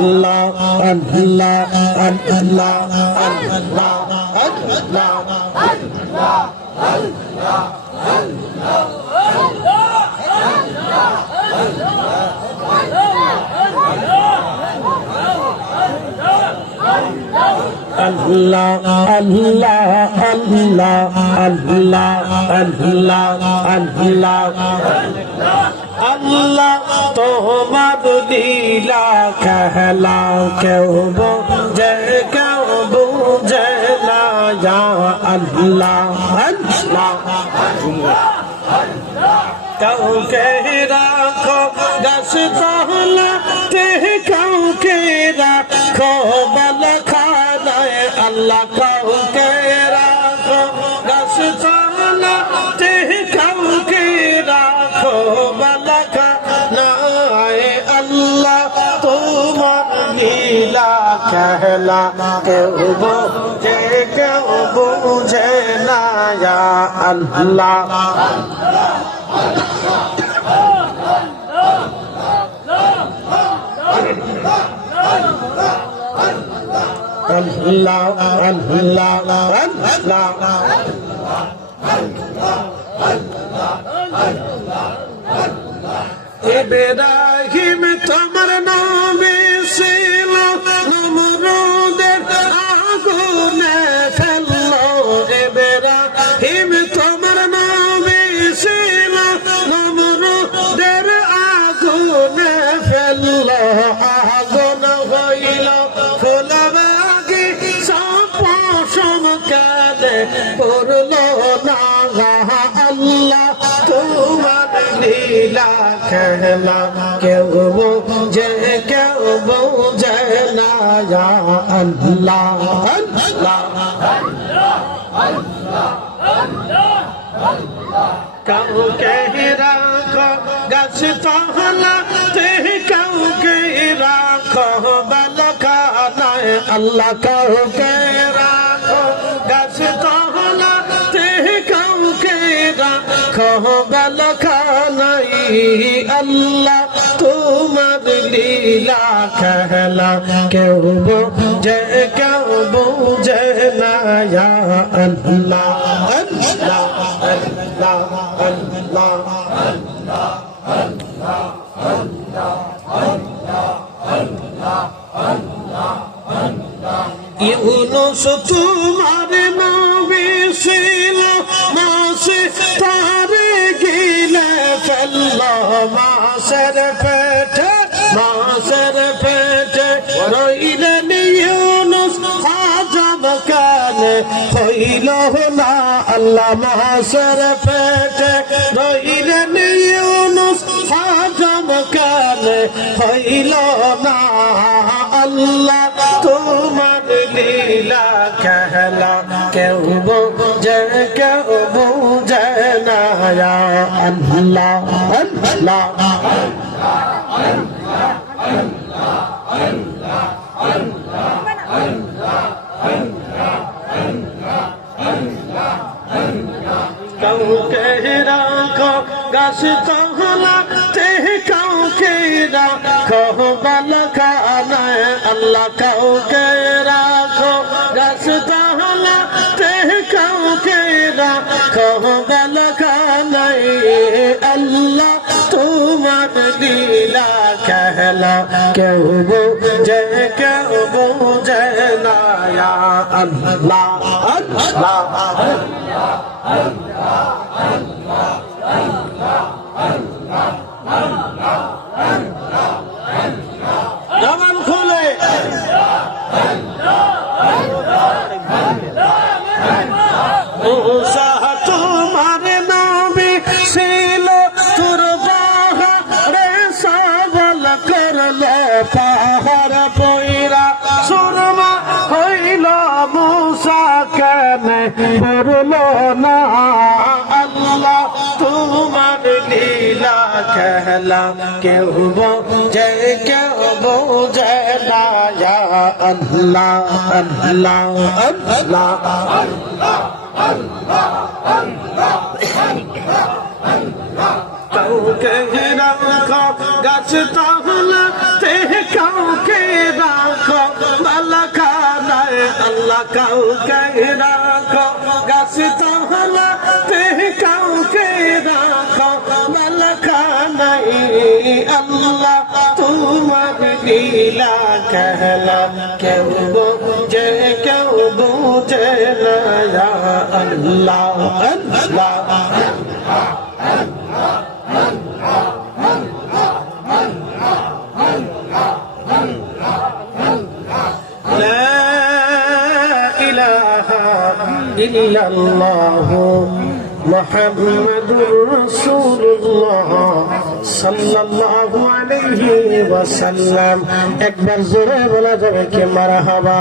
আল্লাহ আল্লাহ আল্লাহ আল্লাহ আল্লাহ আল্লাহ আল্লাহ আল্লাহ আল্লাহ আল্লাহ আল্লাহ তোমার লীলা খেলা কেউ বোঝে কেউ বোঝে না ইয়া আল্লাহ আল্লাহ কাউকে রাখো গাছ তলাতে কাউকে রাখো বালখানায় আল্লাহ কাউকে রাখো গাছ তলাতে কাউকে রাখো বালখানায় আল্লাহ তোমার লীলা খেলা কেউ বোঝে না ইয়া আল্লাহ আল্লাহ আল্লাহ ইব্রাহিম তোমার নামে ছিল নমরুদের আগুনে ফেললো ইব্রাহিম তোমার নামে ছিল নমরুদের আগুনে ফেললো আগুন হইল ফুলবাগি সপশম কালে পড়লো না আল্লাহ তোমার লীলা খেলা কেউ বোঝে না ইয়া আল্লাহ কাউকে রাখো গাছ তলাতে কাউকে রাখো বালখানায় আল্লাহ কাউকে রাখো গাছ তলাতে কাউকে রাখো বালখানায় আল্লাহ তোমার লীলা খেলা কেউ বোঝে না ইয়া আল্লাহ আল্লাহ আল্লাহ আল্লাহ ইউনুস তোমার নবী ছিল মাছে তারে গিলে ফেললো মাছের পেটে রইলেন ইউনুস আজব কালে হইল না আল্লাহ মাছের পেটে রইলেন ইউনুস আজব কালে হইল না আল্লাহ তোমার লীলা খেলা কেউ বোঝে না ইয়া আল্লাহ আল্লাহ কাউকে রাখো গাছ তলাতে কাউকে রাখো বালখানায় আল্লাহ কাউকে রাখো গাছ তলাতে কাউকে রাখো বালখানায় আল্লাহ তোমার লীলা খেলা কেউ বোঝে না ইয়া আল্লাহ আল্লাহ জবান খুলে মুসা তোমার নবী ছিল তোর পাহাড়ে সবল করলে পাহাড় পয়রা সুরমা হইল মুসা কেন করল না আল্লাহ তোমার লীলা খেলা কেউ বোঝে না ইয়া আল্লাহ আল্লাহ আল্লাহ কাউকে রাখো গাছ তলাতে কাউকে কাউকে রাখো গাছ তলাতে, কাউকে রাখো বালখানায়। আল্লাহ তোমার লীলা খেলা কেউ বোঝে কেউ বোঝে না। ইয়া আল্লাহ আল্লাহ লা ইলাহা ইল্লাল্লাহু মুহাম্মাদুর রাসূলুল্লাহ সাল্লাল্লাহু আলাইহি ওয়াসাল্লাম। একবার জোরে বলা যাবে কি মারহাবা।